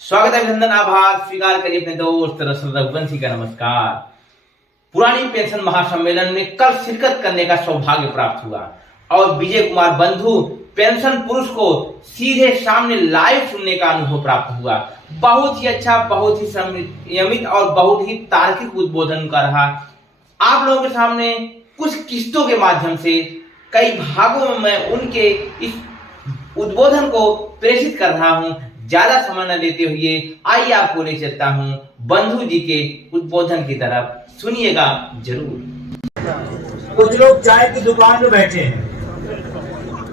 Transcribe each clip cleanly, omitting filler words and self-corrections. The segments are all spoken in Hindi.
स्वागत है, अभिनंदन, आभार स्वीकार करिए अपने दोस्त रसल रघुवंशी का नमस्कार। पुरानी पेंशन महासम्मेलन में कल शिरकत करने का सौभाग्य प्राप्त हुआ और विजय कुमार बंधु पेंशन पुरुष को सीधे सामने लाइव सुनने का अनुभव प्राप्त हुआ। बहुत ही अच्छा, बहुत ही संयमित और बहुत ही तार्किक उद्बोधन उनका रहा। आप लोगों के सामने कुछ किस्तों के माध्यम से कई भागों में मैं उनके इस उद्बोधन को प्रेषित कर रहा हूं। ज्यादा समय न लेते हुए आइए आपको ले चलता हूं बंधु जी के उद्बोधन की तरफ, सुनिएगा जरूर। कुछ लोग चाय की दुकान में बैठे हैं,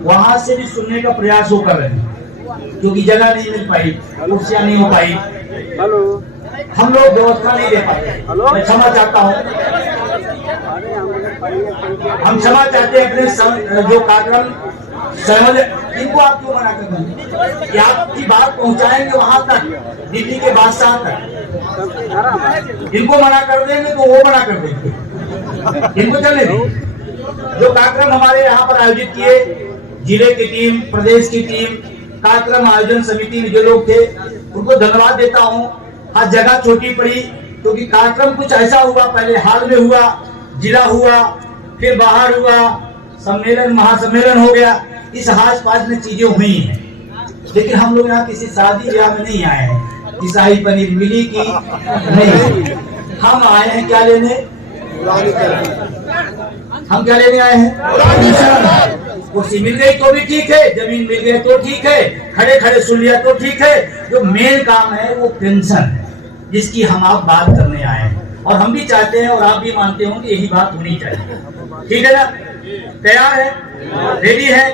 वहां से भी सुनने का प्रयास वो कर रहे हैं क्योंकि जगह नहीं मिल पाई, कुर्सियां नहीं हो पाई, हम लोग व्यवस्था नहीं दे पाए। मैं क्षमा चाहता हूँ, हम क्षमा चाहते हैं अपने जो कार्यक्रम इनको आप क्यों मना कर रहे हैं कि आपकी बात पहुंचाएंगे वहां तक, दिल्ली के बादशाह तक। इनको मना कर देंगे तो वो मना कर देंगे, इनको चलने देंगे। जो कार्यक्रम हमारे यहाँ पर आयोजित किए, जिले की टीम, प्रदेश की टीम, कार्यक्रम आयोजन समिति में जो लोग थे, उनको धन्यवाद देता हूँ। हर जगह छोटी पड़ी क्योंकि कार्यक्रम कुछ ऐसा हुआ, पहले हाल में हुआ, जिला हुआ, फिर बाहर हुआ, सम्मेलन महासम्मेलन हो गया। इस हाज पाज में चीजें हुई हैं, लेकिन हम लोग यहाँ किसी शादी ब्याह में नहीं आए हैं कि शाही पनीर मिली की नहीं। हम आए हैं क्या लेने? हम क्या लेने आए हैं? कुर्सी मिल गई तो भी ठीक है, जमीन मिल गई तो ठीक है, खड़े खड़े सुन लिया तो ठीक है। जो मेन काम है वो पेंशन है, जिसकी हम आप बात करने आए हैं और हम भी चाहते हैं और आप भी मानते हो कि यही बात होनी चाहिए। ठीक है ना? तैयार है? रेडी है?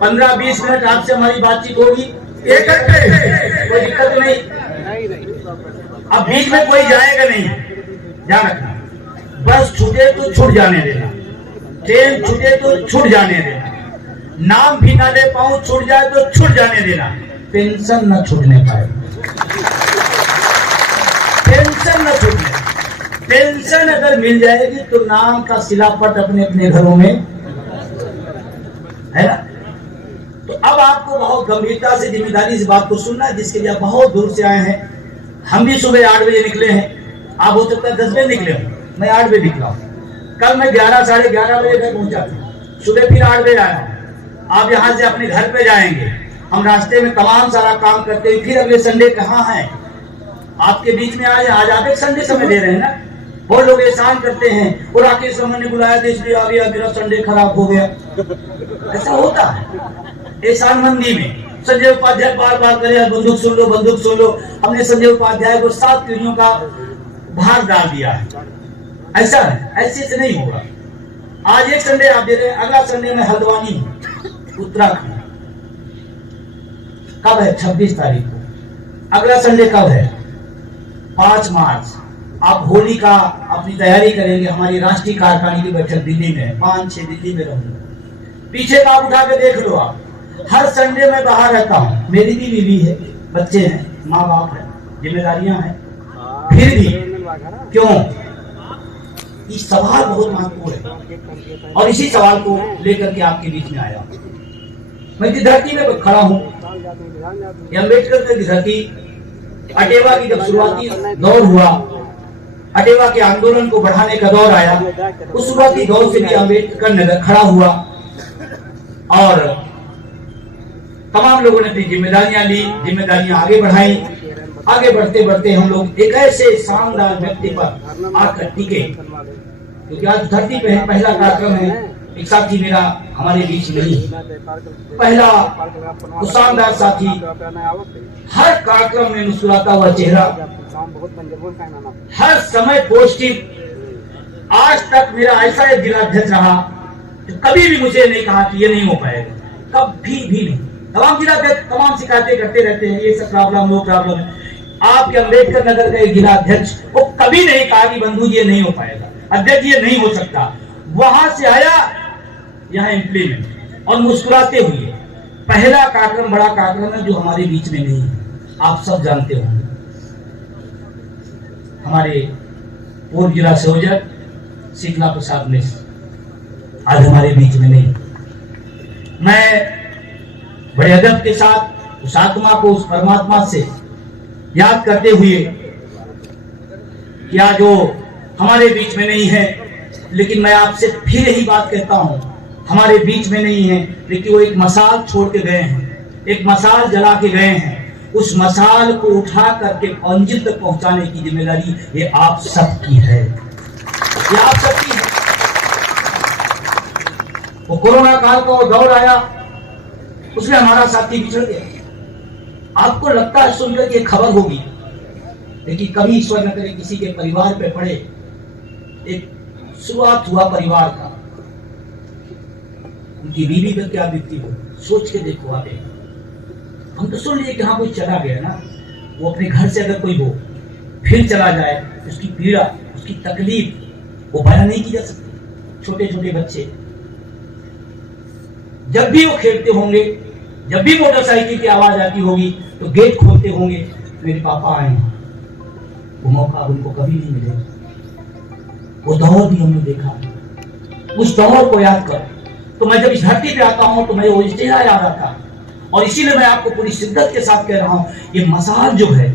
15-20 मिनट आपसे हमारी बातचीत होगी, एक घंटे, कोई दिक्कत नहीं। अब बीच में कोई जाएगा नहीं, ध्यान रखना। बस छूटे तो छूट जाने देना, ट्रेन छूटे तो छूट जाने देना, नाम भी ना ले पाऊं, छूट जाए तो छूट जाने देना, पेंशन न छूटने पाए, पेंशन न छूटने। पेंशन अगर मिल जाएगी तो नाम का सिलापट अपने अपने घरों में है ना। तो अब आपको बहुत गंभीरता से, जिम्मेदारी से बात को सुनना है, जिसके लिए आप बहुत दूर से आए हैं। हम भी सुबह 8 बजे निकले हैं, आप हो सकता है 10 बजे निकले हो, मैं 8 बजे निकला हूँ। कल मैं 11 साढ़े 11 बजे तक पहुंचा था, सुबह फिर 8 बजे आया हूँ। आप यहाँ से अपने घर पे जाएंगे, हम रास्ते में तमाम सारा काम करते हैं। फिर अगले संडे कहाँ है आपके बीच में? आज आप एक संडे समय दे रहे हैं ना। बहुत लोग एहसान करते हैं और राकेश शर्मा ने बुलाया था इसलिए आ गया, मेरा संडे खराब हो गया। ऐसा होता है एहसान मंदी में। संजय उपाध्याय बार बार करे बंदूक सुन लो, बंदूक सुन लो। हमने संजय उपाध्याय को 7 पीढ़ियों का भार डाल दिया है। ऐसा है, ऐसे से नहीं होगा। आज एक संडे आप दे रहे हैं, अगला संडे में हल्द्वानी हूं, उत्तराखंड। कब है? 26 तारीख को। अगला संडे कब है? 5 मार्च। आप होली का अपनी तैयारी करेंगे। हमारी राष्ट्रीय कार्यकारिणी की बैठक दिल्ली में, 5-6 दिल्ली में रहूंगा। पीछे का उठा के देख लो आप, हर संडे में बाहर रहता हूँ। मेरी भी बीवी है, बच्चे हैं, माँ बाप है, जिम्मेदारियां हैं, फिर भी क्यों? ये सवाल बहुत महत्वपूर्ण है और इसी सवाल को लेकर के आपके बीच में आया। मैं जिस धरती में खड़ा हूँ, अम्बेडकर की धरती, अटेवा की जब शुरुआती दौर हुआ, अटेवा के आंदोलन को बढ़ाने का दौर आया, उस शुरुआती दौर से भी अम्बेडकर नगर खड़ा हुआ और तमाम लोगों ने अपनी जिम्मेदारियां ली, जिम्मेदारियां आगे बढ़ाई। आगे बढ़ते बढ़ते हम लोग एक ऐसे शानदार व्यक्ति पर आकर टिके, क्योंकि आज धरती पे पहला कार्यक्रम है। एक साथी मेरा हमारे बीच नहीं, पहला तो शानदार साथी, हर कार्यक्रम में मुस्कुराता हुआ चेहरा, हर समय पॉजिटिव। आज तक मेरा ऐसा एक जिलाध्यक्ष रहा जो कभी भी मुझे नहीं कहा कि ये नहीं हो पाएगा, कभी भी नहीं। तमाम जिलाध्यक्ष तमाम शिकायतें करते रहते हैं, ये सब प्रॉब्लम वो प्रॉब्लम है। आपके अम्बेडकर नगर का एक जिलाध्यक्ष वो कभी नहीं कहा कि बंधु जी ये नहीं हो पाएगा, अध्यक्ष ये नहीं हो सकता। वहां से आया यहाँ इम्प्लीमेंट और मुस्कुराते हुए। पहला कार्यक्रम, बड़ा कार्यक्रम है जो हमारे बीच में नहीं है। आप सब जानते होंगे, हमारे पूर्व जिला संयोजक शीतला प्रसाद मिश्र आज हमारे बीच में नहीं। मैं बड़े अदब के साथ उस आत्मा को, उस परमात्मा से याद करते हुए या जो हमारे बीच में नहीं है, लेकिन मैं आपसे फिर यही बात कहता हूं, हमारे बीच में नहीं है लेकिन वो एक मसाल छोड़ के गए हैं, एक मसाल जला के गए हैं। उस मसाल को उठा करके मंजिल तक पहुंचाने की जिम्मेदारी ये आप सबकी है, ये आप सबकी है। वो कोरोना काल का वो दौर आया, उसमें हमारा साथी बिछड़ गया। आपको लगता है सुनकर कि खबर होगी, लेकिन कभी ईश्वर न करे किसी के परिवार पे पड़े। एक शुरुआत हुआ परिवार का, उनकी बीवी पर क्या बीतती हो, सोच के देखो आप। हम तो सुन लिए कि हाँ कोई चला गया ना, वो अपने घर से अगर कोई हो फिर चला जाए, उसकी पीड़ा, उसकी तकलीफ वो बयान नहीं की जा सकती। छोटे छोटे बच्चे जब भी वो खेलते होंगे, जब भी मोटरसाइकिल की आवाज आती होगी तो गेट खोलते होंगे, मेरे पापा आए हैं। वो मौका उनको कभी नहीं मिलेगा। वो दौर भी हमने देखा, उस दौर को याद कर। तो मैं जब इस धरती पे आता हूं तो मैं वो चेहरा याद आता, और इसीलिए मैं आपको पूरी शिद्दत के साथ कह रहा हूं, ये मसाल जो है,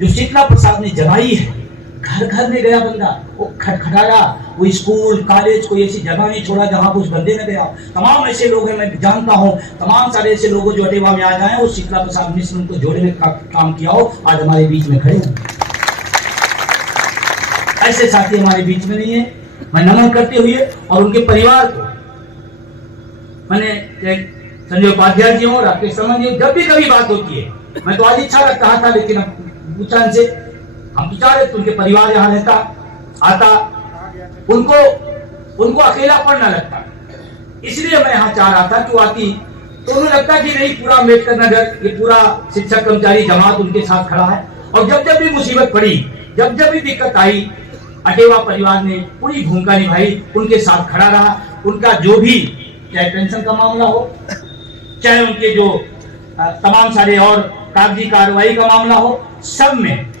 जो शीतला प्रसाद ने जलाई है, घर घर में गया बंदा, वो खटखटाया, वो स्कूल कॉलेज कोई ऐसी जगह नहीं छोड़ा जहां उस बंदे ने गया। तमाम ऐसे लोग हैं, मैं जानता हूं, तमाम सारे ऐसे लोग जो अटेवा में आ जाए, वो शीतला प्रसाद मिश्र उनको जोड़ने का काम किया हो, आज हमारे बीच में खड़े हैं। ऐसे साथी हमारे बीच में नहीं है। मैं नमन करते हुए और उनके परिवार को, मैंने संजय उपाध्याय जी हो, राकेश समन जी, जब भी कभी बात होती है, मैं तो आज इच्छा रखता था, लेकिन पूछा इनसे, हम तो चाह रहे थे उनके परिवार यहाँ रहता, आता, उनको अकेलापन न लगता, इसलिए मैं यहाँ चाह रहा था कि वो आती तो उन्हें लगता कि नहीं, पूरा अम्बेडकर नगर, ये पूरा शिक्षक कर्मचारी जमात उनके साथ खड़ा है। और जब जब भी मुसीबत पड़ी, जब जब भी दिक्कत आई, अटेवा परिवार ने पूरी भूमिका निभाई, उनके साथ खड़ा रहा। उनका जो भी, चाहे पेंशन का मामला हो, चाहे उनके जो तमाम सारे और कागजी कार्रवाई का मामला हो, सब में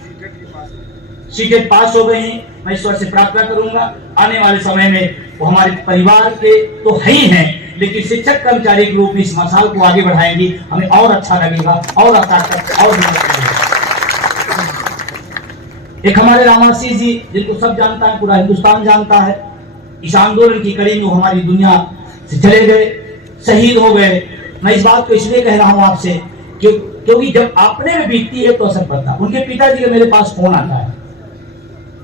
सीटें पास हो गई हैं। मैं ईश्वर से प्रार्थना करूंगा आने वाले समय में वो हमारे परिवार के तो है ही हैं, लेकिन शिक्षक कर्मचारी के रूप में इस मसाल को आगे बढ़ाएंगी, हमें और अच्छा लगेगा, और ताकत और एक हमारे रामाशीष जी, जिनको सब जानता है, पूरा हिंदुस्तान जानता है, इस आंदोलन की कड़ी में हमारी दुनिया से चले गए, शहीद हो गए। मैं इस बात को इसलिए कह रहा हूं आपसे क्योंकि जब अपने में बीतती है तो असर पड़ता है। उनके पिताजी का मेरे पास फोन आता है,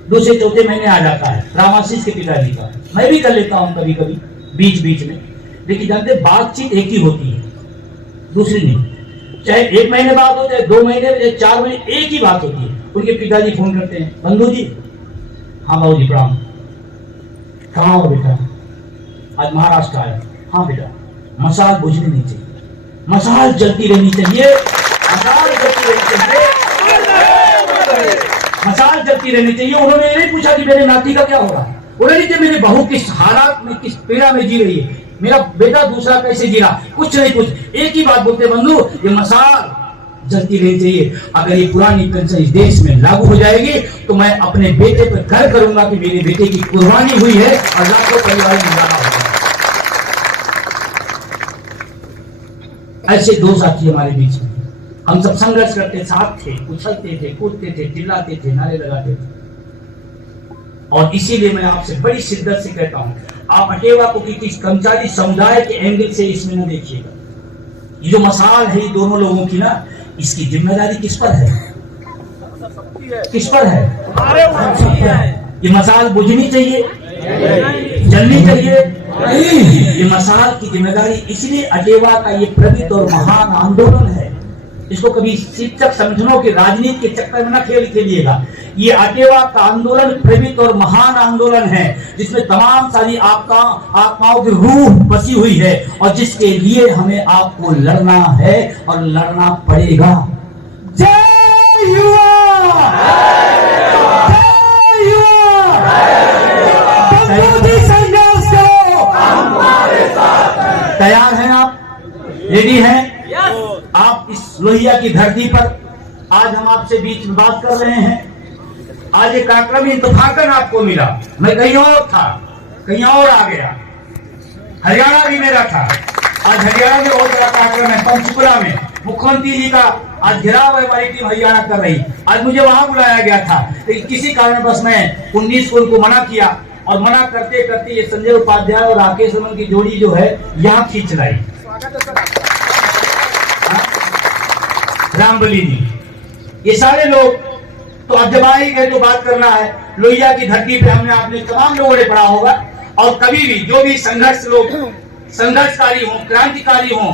दूसरे चौथे महीने आ जाता है, रामाशीष के पिताजी का। मैं भी कर लेता हूं कभी कभी बीच बीच में, लेकिन जानते बातचीत एक ही होती है, दूसरी नहीं। चाहे 1 महीने बात हो, चाहे 2 महीने, 4 महीने, एक ही बात होती है। उनके पिताजी फोन करते हैं, बंधु जी, हाँ बाबू जी प्रणाम, कहाँ हो बेटा, आज महाराष्ट्र आए। हाँ बेटा, मसाल बुझनी नहीं चाहिए, मसाल जलती रहनी चाहिए, मसाल जलती रहनी चाहिए, मसाल जलती रहनी चाहिए। उन्होंने ये नहीं पूछा कि मेरे नाती का क्या हो रहा है, उन्होंने कि मेरे बहू किस हालात में, किस पीड़ा में जी रही है, मेरा बेटा दूसरा कैसे जी रहा, कुछ नहीं, कुछ एक ही बात बोलते, बंधु ये मसाल जलती रहनी चाहिए। अगर ये पुरानी पेंशन इस देश में लागू हो जाएगी तो मैं अपने बेटे पर गर्व करूंगा कि मेरे बेटे की कुर्बानी हुई है और लाखों परिवार में लगा होगा। ऐसे दो साथी हमारे बीच में, हम सब संघर्ष करते, साथ थे, उछलते थे, कूदते थे, चिल्लाते थे, नारे लगाते थे। और इसीलिए मैं आपसे बड़ी शिद्दत से कहता हूं, आप अटेवा को किसी कर्मचारी समुदाय के एंगल से इसमें न देखिएगा। ये जो मसाल है दोनों लोगों की ना, इसकी जिम्मेदारी किस पर है, किस पर है, ये मसाल बुझनी चाहिए, जलनी चाहिए, ये मसाल की जिम्मेदारी। इसलिए अटेवा का ये प्रबुद्ध और महान आंदोलन है, इसको कभी शिक्षक संगठनों के राजनीति के चक्कर में न खेलिएगा। ये अटेवा का आंदोलन प्रबुद्ध और महान आंदोलन है, जिसमें तमाम सारी आत्माओं की रूह बसी हुई है, और जिसके लिए हमें आपको लड़ना है और लड़ना पड़ेगा। जय युवा, जय युवा, संघर्ष करो, हमारे साथ हैं। तैयार हैं आप, रेडी हैं? आप इस लोहिया की धरती पर आज हम आपसे बीच में बात कर रहे हैं। आज एक कार्यक्रम इंतफाकन आपको मिला, मैं कहीं और था, कहीं और आ गया, हरियाणा भी मेरा था। आज हरियाणा में बहुत बड़ा कार्यक्रम है, पंचकुला में मुख्यमंत्री जी का आज घेराव है हमारी टीम हरियाणा कर रही। आज मुझे वहां बुलाया गया था, लेकिन किसी कारणवश मैं 19 को उनको मना किया, और मना करते करते ये संजय उपाध्याय और राकेश रमन की जोड़ी जो है यहाँ खींच लाई। रामबली जी, ये सारे लोग तो अब जब आएंगे तो बात करना है। लोहिया की धरती पे हमने आपने तमाम लोगों ने पढ़ा होगा, और कभी भी जो भी संघर्षकारी हो, क्रांतिकारी हो,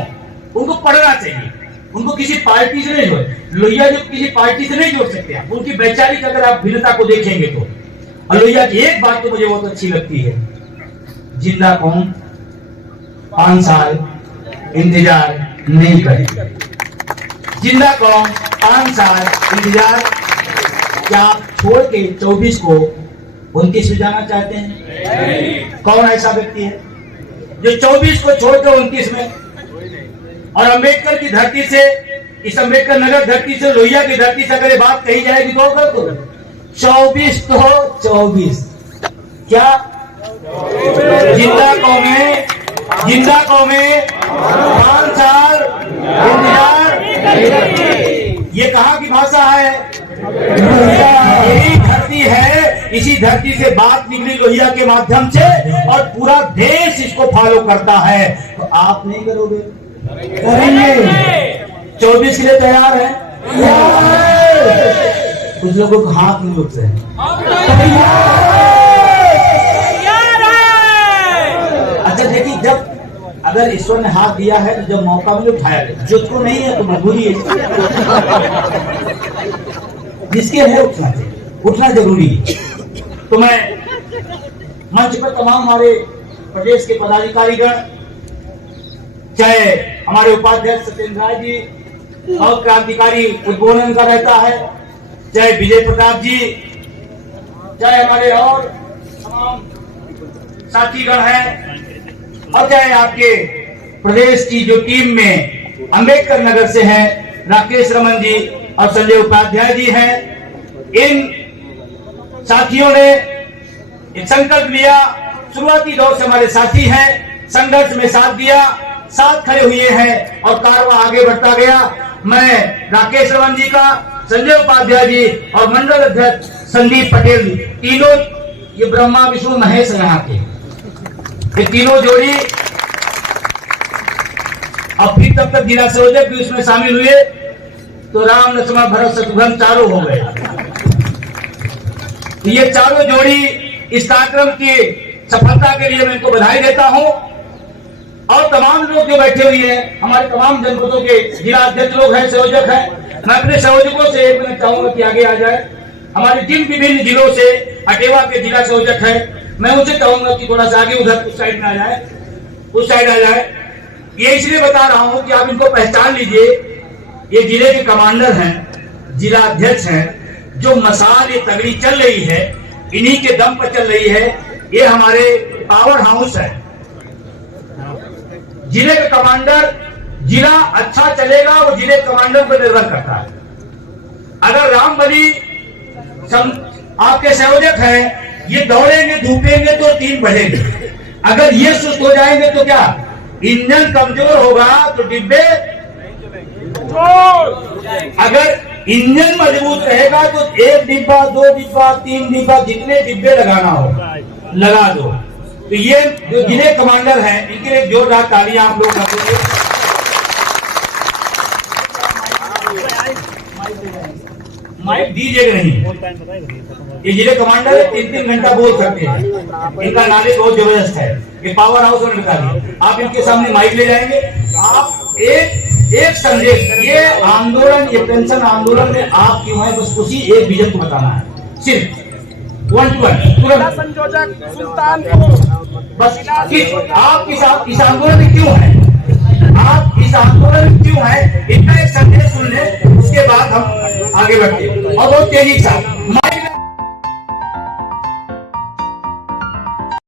उनको पढ़ना चाहिए। उनको किसी पार्टी से नहीं जोड़, लोहिया जो किसी पार्टी से नहीं जोड़ सकते आप। उनकी वैचारिक अगर आप भिन्नता को देखेंगे तो। और लोहिया की एक बात तो मुझे बहुत अच्छी लगती है, जिंदा कौम 5 साल इंतजार नहीं करेगी। जिंदा कौम 5 साल इंतजार, क्या आप छोड़ के 24 को 29 में जाना चाहते हैं? कौन ऐसा व्यक्ति है जो 24 को छोड़कर 29 में? और अंबेडकर की धरती से, इस अंबेडकर नगर धरती से, लोहिया की धरती से अगर बात कही जाएगी तो 24 तो 24 क्या जिंदा कौमें 5 साल इंतजार। ये कहाँ की भाषा है? यही धरती है, इसी धरती से बात निकली लोहिया के माध्यम से, और पूरा देश इसको फॉलो करता है। तो आप नहीं करोगे? करेंगे। 24 के लिए तैयार है? कुछ लोगों को हाथ नहीं उठते हैं। अच्छा देखिए, जब अगर ईश्वर ने हाथ दिया है तो जब मौका मिले उठाया, जिसको नहीं है तो मजबूरी है। जिसके है उठना जरूरी है। तो मैं मंच पर तमाम हमारे प्रदेश के पदाधिकारीगण, चाहे हमारे उपाध्यक्ष सत्येंद्र राय जी और क्रांतिकारी उद्बोधन का रहता है, चाहे विजय प्रताप जी, चाहे हमारे और तमाम साथीगण हैं, और चाहे आपके प्रदेश की जो टीम में अंबेडकर नगर से हैं राकेश रमन जी और संजय उपाध्याय जी हैं, इन साथियों ने एक संकल्प लिया। शुरुआती दौर से हमारे साथी हैं, संघर्ष में साथ दिया, साथ खड़े हुए हैं, और कारवां आगे बढ़ता गया। मैं राकेश रमन जी का, संजय उपाध्याय जी और मंडल अध्यक्ष संदीप पटेल, तीनों ये ब्रह्मा विष्णु महेश यहाँ के, ये तीनों जोड़ी, और फिर तब तक जिला संयोजक भी उसमें शामिल हुए, तो राम लक्ष्मण भरत शत्रुघ्न चारों हो गए। तो ये चारों जोड़ी इस कार्यक्रम की सफलता के लिए मैं इनको बधाई देता हूं। और तमाम लोग जो बैठे हुए हैं, हमारे तमाम जनपदों के जिला अध्यक्ष लोग हैं, संयोजक हैं। मैं अपने संयोजकों से एक मिनट चाहूंगा कि आगे आ जाए। हमारे जिन विभिन्न जिलों से अटेवा के जिला संयोजक हैं, मैं उनसे चाहूंगा कि थोड़ा सा आगे उधर उस साइड में आ जाए, उस साइड आ जाए। ये इसलिए बता रहा हूं कि आप इनको पहचान लीजिए। ये जिले के कमांडर हैं, जिला अध्यक्ष हैं। जो मसाल ये तगड़ी चल रही है, इन्हीं के दम पर चल रही है। ये हमारे पावर हाउस है। जिले के कमांडर, जिला अच्छा चलेगा वो जिले कमांडर पर निर्भर करता है। अगर रामबली आपके संयोजक हैं, ये दौड़ेंगे धूपेंगे तो टीम बढ़ेगी। अगर ये सुस्त हो जाएंगे तो क्या, इंजन कमजोर होगा तो डिब्बे, अगर इंजन मजबूत रहेगा तो 1 डिब्बा 2 डिब्बा 3 डिब्बा जितने डिब्बे लगाना हो लगा दो। तो ये जो जिले कमांडर हैं, इनके लिए जोरदार तालियां आप लोग कर दीजिए। माइक दीजिएगा नहीं। ये जिले कमांडर 3-3 घंटा बोल सकते हैं, इनका नॉलेज बहुत जबरदस्त है। ये पावर हाउस में बता दिए। आप इनके सामने माइक ले जाएंगे, आप एक संदेश, ये आंदोलन, ये पेंशन आंदोलन में आप क्यों है, बस उसी एक विजन को बताना है, सिर्फ 1 to 1 तुरंत। संयोजक सुल्तानपुर, बस आप इस आंदोलन में क्यों है, आप इस आंदोलन में क्यों है, इतना एक संदेश सुन ले, उसके बाद हम आगे बढ़ते हैं। और बहुत तेजी से